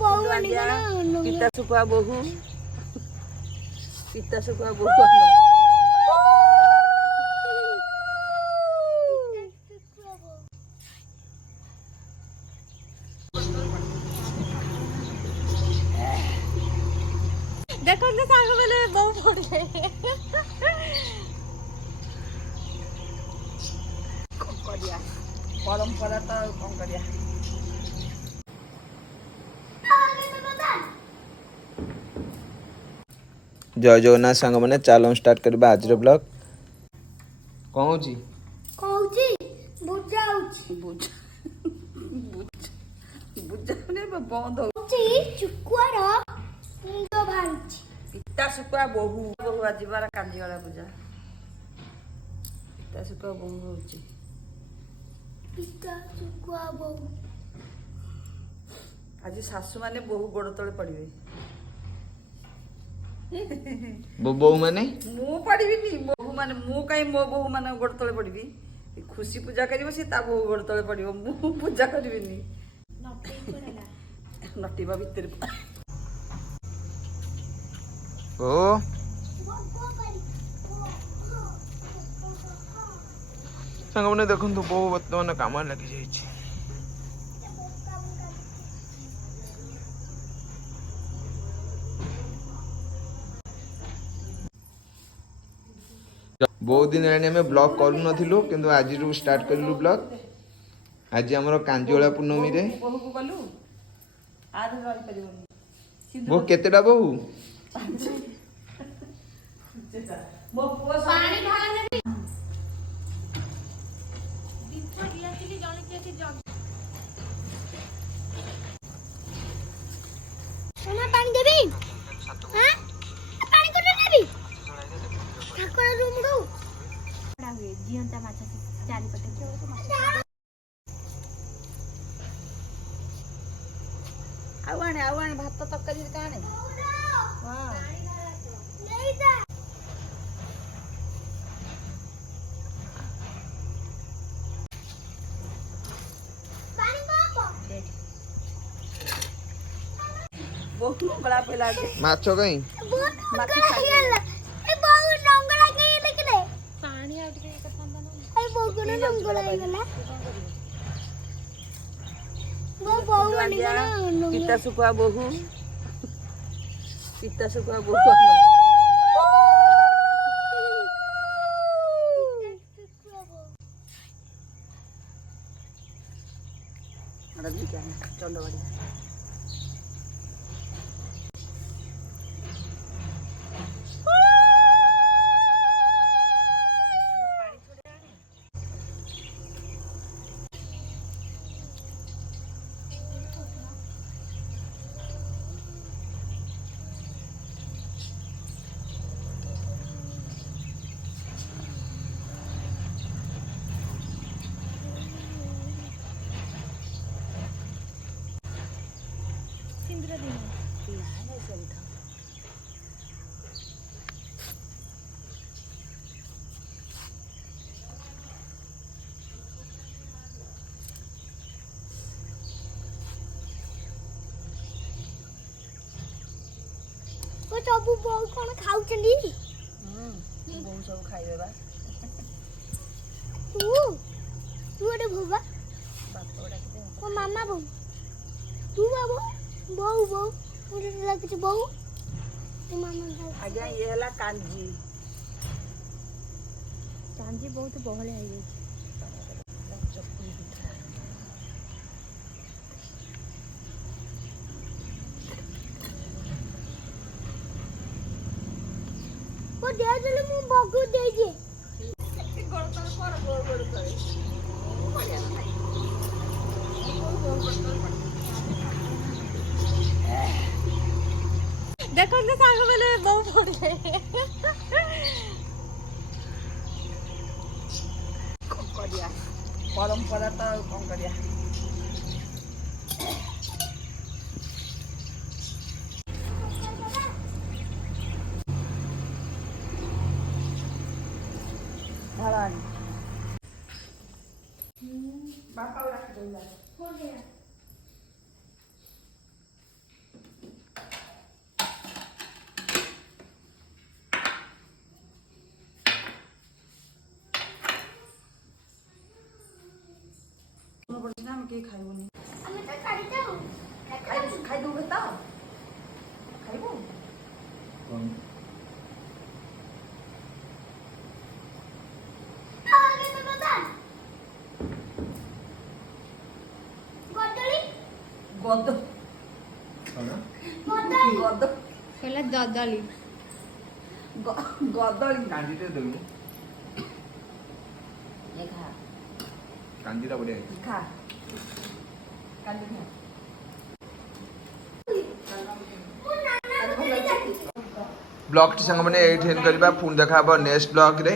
ପିତା ଶୁଖୁଆ ବୋହୁ ପିତା ଶୁଖୁଆ ବୋହୁ ଦେଖନ୍ତୁ ସାଙ୍ଗ ବେଲେ ବହୁ ପଡିଲେ କଣ କରିବା ପରମ୍ପରା ତ ଆଉ କଣ କରିବା। जय जगन्नाथ सांग मैंने चाल स्टार्ट करवा आज ब्लॉग कौन होची कहूची बुझा होची ବୁଝାଉନି ବନ୍ଦ होची ଚୁକୁଆର ମୁଣ୍ଡ ବାହାରୁଛି ପିତା ଶୁଖୁଆ ବୋହୁ ବୋହୁ ଆଜିବାର କାଞ୍ଜିଗଲା ପୂଜା ପିତା ଶୁଖୁଆ ବୋହୁ ହଉଛି ପିତା ଚୁକୁଆ ବୋହୁ ଆଜି ଶାଶୁ ମାନେ ବୋହୁ ଗୋଡ ତଳେ ପଡିବେ। बोऊ माने ମୁଁ ପଡିବିନି ବୋହୁ ମାନେ ମୁଁ କାହିଁ ମୋ ବୋହୁ ମାନେ ଗୋଡ ତଳେ ପଡିବି। ଖୁସି ପୂଜା କରିବ ସେ ତା ବୋହୁ ଗୋଡ ତଳେ ପଡିବ ମୁଁ ପୂଜା କରିବିନି। ନଟିବା ଭିତରେ ओ सांग मैंने देखु बोऊ बर्तमान काम लगी जाइए बहुत दिन आम ब्लॉग करूँ किंतु आज स्टार्ट कलु ब्लॉग आज आम कांजिवला पूर्णमी रे वो केतेटा बोहू पानी देवी हां पानी कोटे देवी ठाकुर रूम रो बड़ा हुए जियंता माछा चारि पटे आवाने भात तरकारी काने हां नहीं जा पानी बापा बोहू बड़ा पेला के माछो कहीं माछी खाइला ए बहु नंगला के देखले पानी आउट के कथंदा न ए बहु को नंगला आइगला वो बहु निगला पिता शुकुआ बोहू पिता शुकुआ बोहू अरे जी क्या चंडवाड़ी वो सबु बहु कोन खाउचंदी बोहू सब खाइबे बा तू एडे भोबा बाप बड़ा के ओ मामा बहु तू बाबू बहु मुझे लगछ बहु ते मामा आज्ञा ये हला कांजी बहुत बहले आई गई चकुली पिठा वो दे देले मु बगु दे जे गोड़ तले पर गोड़ तले बढ़िया नहीं देखो ने सांग बेले बहु पड़ले कौन करिया परंपरा तो कौन करिया भरानी बापा रख दो हो गया ପଡିଛି ନା ଆମେ କେହି ଖାଇବୁନି। ଆମେ ତ ଖାଇଯାଉ। ଖାଇଦବୁ ଭାତ ଖାଇବୁ। ଗଦ ଗଦ କହିଲା ଦଦଳି। ଗଦଳି କାଞ୍ଜିଟେ ଦେବୁ। ଏ ଖା କାଞ୍ଜିଟା ବଢିଆ ହେଇଛି। ଖା କାଲି ଖା। ବ୍ଲଗଟି ସାଙ୍ଗମାନେ ଏଇଠି ଏଣ୍ଡ କରିବା। ପୁଣି ଦେଖା ହବ ନେକ୍ସଟ ବ୍ଲଗରେ।